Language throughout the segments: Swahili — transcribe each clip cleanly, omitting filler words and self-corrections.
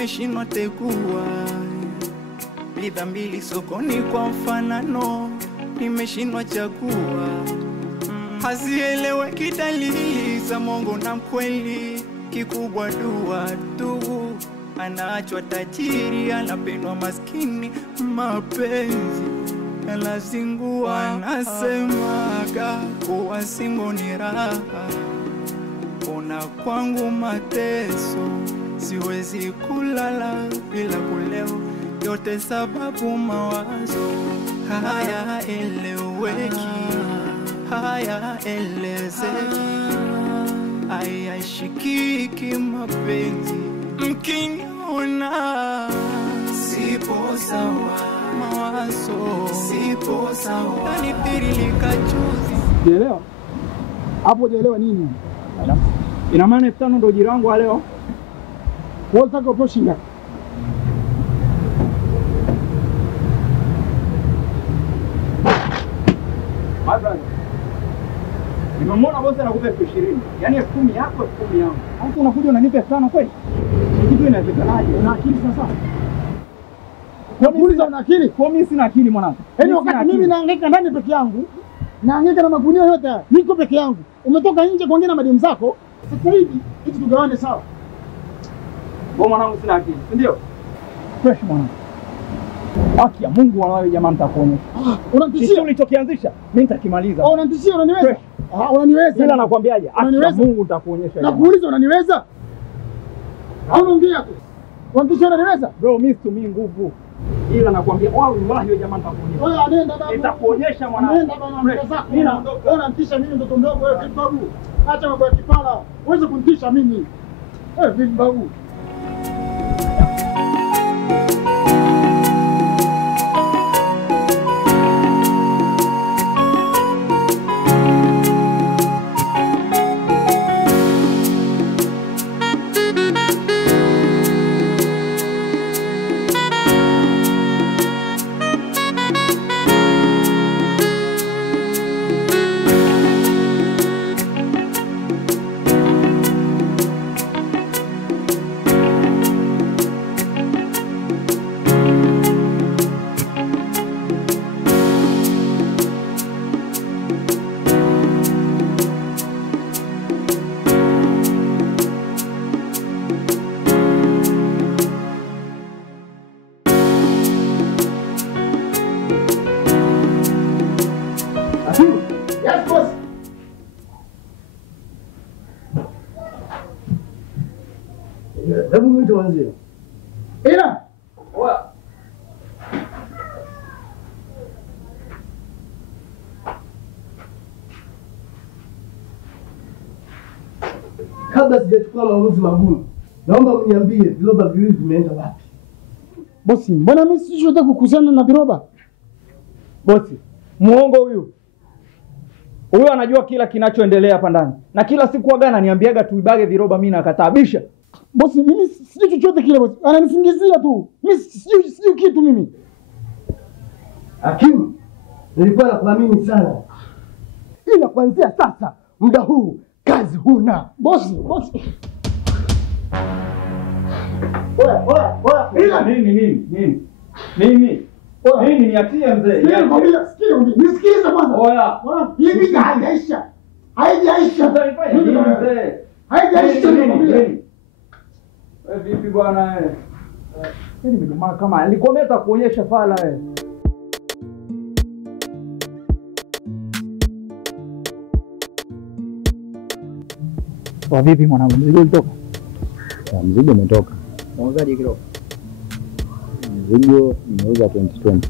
nimeshindwa tegua. Bidhaa mbili sokoni kwa mfanano, nimeshindwa chagua. Hazieleweki dalili za mongo na mkweli, kikubwa dua tu. Anaachwa tajiri, anapendwa maskini, mapenzi yanazingua. Wanasemaga kuwa singo ni raha, ona kwangu mateso, siwezi kulala bila kuleo. Yote sababu mawazo haya eleweki, haya elezeki, haya shikiki mapenzi. Mkiniona sipo sawa, mawazo sipo sawa, nitiririka chuzi. Unaelewa? Hapo unaelewa nini? Ina maana 5,000 ndo jira wangu leo. Wewe unataka uposhinga? Brother. Nimemwona bosi anakupa 20,000. Yaani 10,000 yako 10,000 yangu. Hapo unakuja unanipa 5,000 kweli? Kitu inawezekanaje? Una akili sasa? Nakuuliza una akili? Kwa mimi sina akili mwanangu. Yaani wakati mimi nahangaika ndani peke yangu, nahangaika na magunia yote haya, niko peke yangu. Umetoka nje kuongea na mademu zako. Sasa hivi kitu tugawane sawa. Wewe mwanangu sina akili, si ndio? Fresh mwanangu. Haki ya Mungu walawe jamaa mtakuonyesha. Unanitishia ulichokianzisha, mimi nitakimaliza. Unanitishia unaniweza? Unaniweza. Ila nakwambiaje? Haki ya Mungu nitakuonyesha. Nakuuliza unaniweza? Unaongea tu. Unanitishia unaniweza? Bro, mimi situmii nguvu. Ila nakwambia wallahi wewe jamaa nitakuonyesha. Wewe nenda baba. Nitakuonyesha mwanangu. Nenda baba mke zako. Mimi naondoka. Unanitisha mimi mtoto mdogo wewe vipi babu? Acha mambo ya kipala. Uweze kunitisha mimi. Vipi babu? Yes, boss. Hebu mwite wanzie. Ila. Oa. Kabla sijachukua maamuzi magumu, naomba mniambie viroba viwili vimeenda wapi? Bosi, mbona mimi sijui kukuhusiana na viroba? Bosi, muongo huyu. Huyo anajua kila kinachoendelea hapa ndani. Na kila siku waga ananiambiaga tuibage viroba, mimi nakatabisha. Bosi, mimi sijui chochote kile bosi. Ananisingizia tu. Mimi sijui kitu mimi. Hakimu, nilikuwa nakuamini sana. Ila kuanzia sasa, muda huu kazi huna. Bosi. Oya. Ila nini? Nini niachie mzee? Nisikilize kwanza. Oya. Hivi haijaisha. Utaifanya nini mzee? Haijaisha nini? Wewe vipi bwana wewe? Mimi nimejamaa kama nilikwambia kuonyesha fala wewe. Wa vipi mwanangu? Mzigo ulitoka? Mzigo umetoka. Muuzaji kilo. Mzigo nimeuza 2020.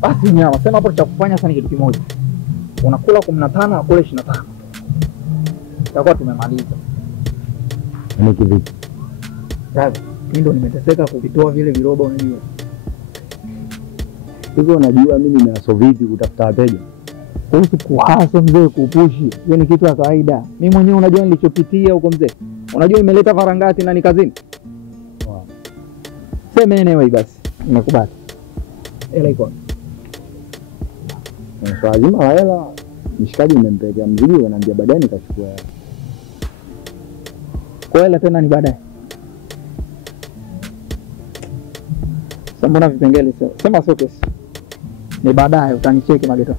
Basi nyama, sema hapo cha kufanya sasa ni kitu kimoja. Unakula 15 na kula 25. Tutakuwa tumemaliza. Ni kivipi? Sasa mimi ndo nimeteseka kuvitoa vile viroba unajua. Hivyo unajua mimi nimeaso vipi kutafuta wateja? Kuhusu kuhaso mzee kupushi, hiyo ni kitu ya kawaida. Mimi mwenyewe unajua nilichopitia huko mzee. Unajua nimeleta farangati na ni kazini. Wow. Sema anyway basi, nimekubali. Hela iko. Kwa lazima hela mshikaji nimempelekea mzigo ananiambia baadaye nikachukua hela. Kwa hela tena ni baadaye. Mbona vipengele sasa? Sema sio kesi. Ni baadaye utanicheki Mageto.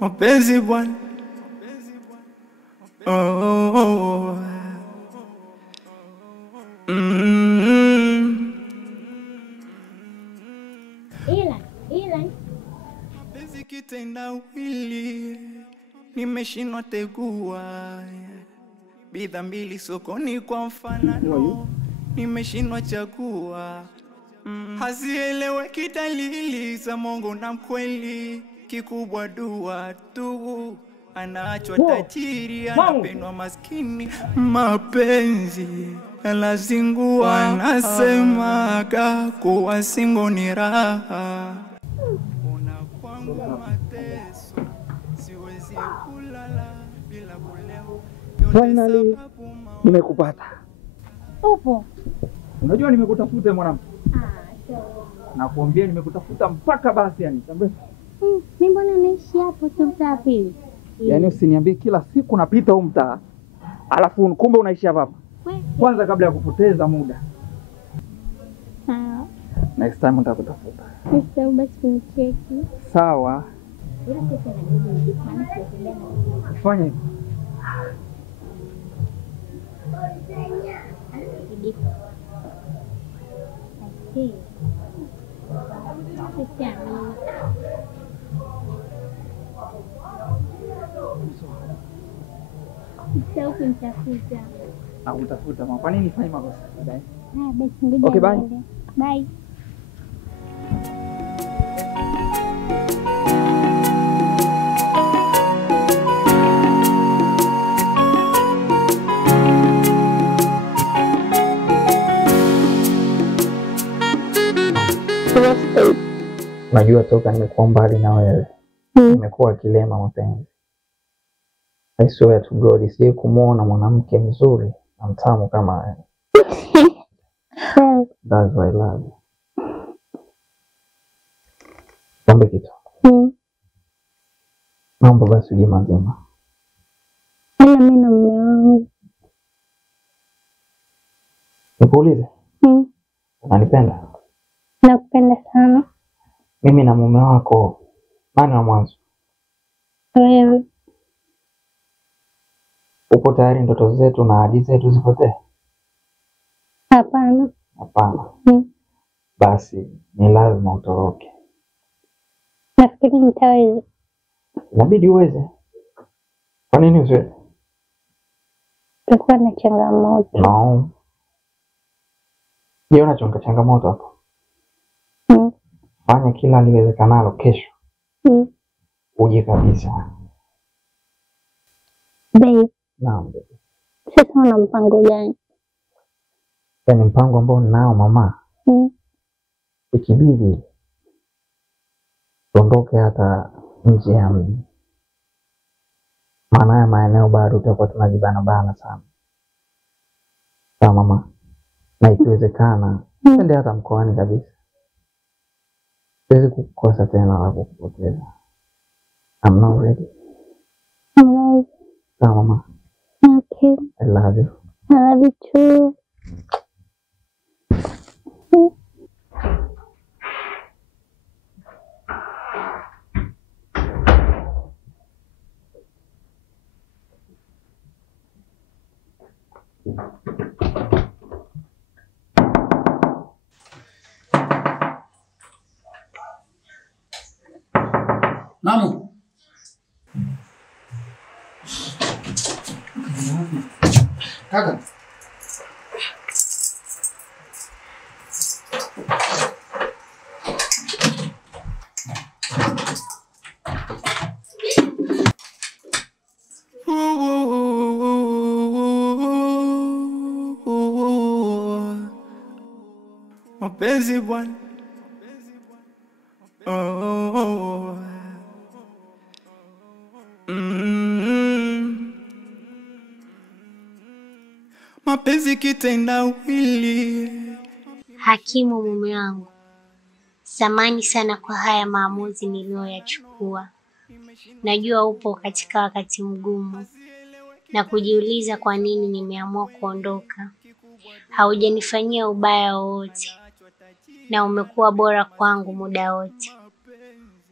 Mapenzi bwana. Ila Mapenzi kitendawili, nimeshindwa tegua. Bidhaa mbili sokoni kwa mfanano, nimeshindwa chagua. Hazieleweki dalili za mongo na mkweli, kikubwa dua tu. Anaachwa tajiri, anapendwa maskini. Mapenzi yanazingua, anasemaga kuwa singo ni raha. Una kwangu mateso, siwezi kulala bila kulewa. Finally nimekupata. upo. Unajua nimekutafuta mwanamke. Sawa. Nakuambia nimekutafuta mpaka basi yani. Mimi mbona naishi hapo tu mtaa pili? Yaani usiniambie kila siku napita huu mtaa. Alafu kumbe unaishi hapa. Kwanza kabla ya kupoteza muda. Sawa. Next time nitakutafuta. Sasa basi kunicheki. Sawa. Ila sasa najua maana sitendea. Fanya hivyo. Nakutafuta. Kwa nini nifanye makosa? Okay, bye. Bye. Najua toka nimekuwa mbali na wewe. Nimekuwa kilema mapenzi. I swear to God, sije kumuona mwanamke mzuri na mtamu kama wewe. That's why I love you. Mambo kitu. Mambo basi uje mazima. Mimi na mume wangu. Nikuulize? Unanipenda? Nakupenda sana. Mimi na mume wako nani wa mwanzo? Wewe. Upo tayari ndoto zetu na ahadi zetu zipotee? Hapana. Hapana. Basi ni lazima utoroke. Nafikiri nitaweza. Inabidi uweze. Kwa nini usiweze? Kulikuwa na changamoto. No. Je, unachonga changamoto hapo? Fanya kila liwezekanalo kesho. Uje kabisa. Babe. Naam baby. Sasa una mpango gani? Yaani mpango ambao ninao mama. Ikibidi tuondoke hata nje ya mji. Maana ya maeneo bado tutakuwa tunajibana sana. Sawa mama. Na ikiwezekana twende hata mkoani kabisa. Siwezi kukosa tena wala kukupoteza. I'm not ready. Alright. Sawa mama. Okay. I love you. I love you too. Namu. Kaka. Mapenzi bwana. Mapenzi kitendawili. Hakimu mume wangu, samahani sana kwa haya maamuzi niliyoyachukua. Najua upo katika wakati mgumu, na kujiuliza kwa nini nimeamua kuondoka. Haujanifanyia ubaya wowote na umekuwa bora kwangu muda wote.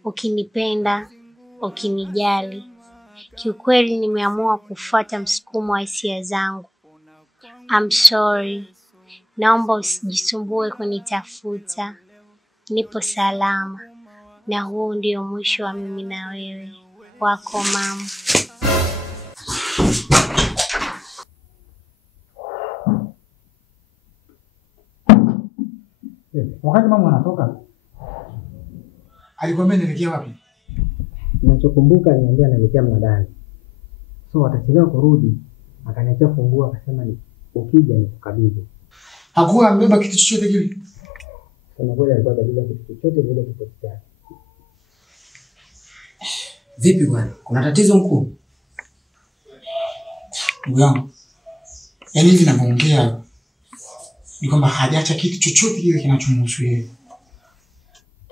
Ukinipenda, ukinijali. Kiukweli nimeamua kufuata msukumo wa hisia zangu. I'm sorry. Naomba usijisumbue kunitafuta. Nipo salama. Na huu ndio mwisho wa mimi na wewe. Wako mama. Wakati mama anatoka, alikwambia nielekea wapi? Ninachokumbuka aliniambia anaelekea mnadani. So atachelewa kurudi, akaniacha funguo akasema ni ukija nikukabidhi. Hakuwa amebeba kitu chochote kile. Sema kweli alikuwa hajabeba kitu chochote vile kipochi chake. Vipi bwana? Kuna tatizo mkuu? Ndugu yangu, yaani hivi ninavyoongea ni kwamba hajaacha kitu chochote kile kinachomhusu yeye.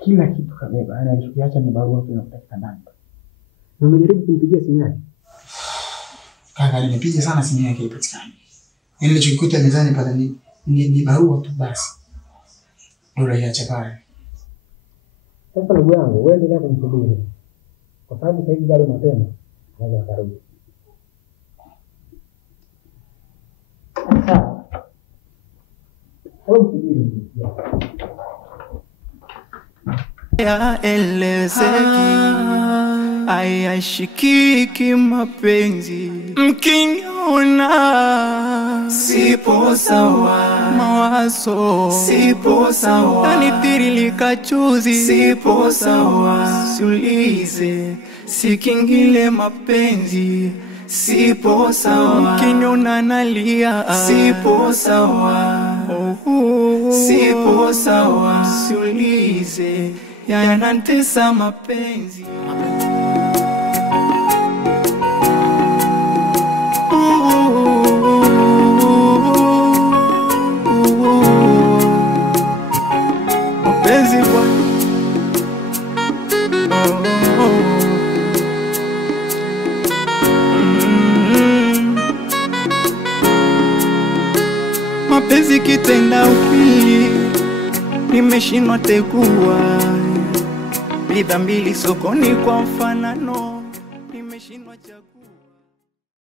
Kila kitu kabeba, yaani alichokiacha ni barua tu inakutoka ndani. Na umejaribu kumpigia simu yake? Kaka, nimepiga sana simu yake haipatikani. Yaani nilichokikuta mezani pale ni barua tu basi. Ndio yaacha pale. Sasa ndugu yangu, wewe endelea kumsubiri. Kwa sababu sasa hivi bado mapema, anaweza akarudi. Sasa hebu subiri. Ya elezeki ayashikiki mapenzi, mkiniona sipo sawa, mawazo sipo sawa, yanitiririka chuzi sipo sawa, siulize sikingile mapenzi sipo sawa, mkiniona nalia sipo sawa, sipo sawa, siulize yanantesa mapenzi. Mapenzi bwana. Mapenzi kitendawili, nimeshindwa tegua. Bidhaa mbili sokoni kwa mfanano, nimeshindwa chagua.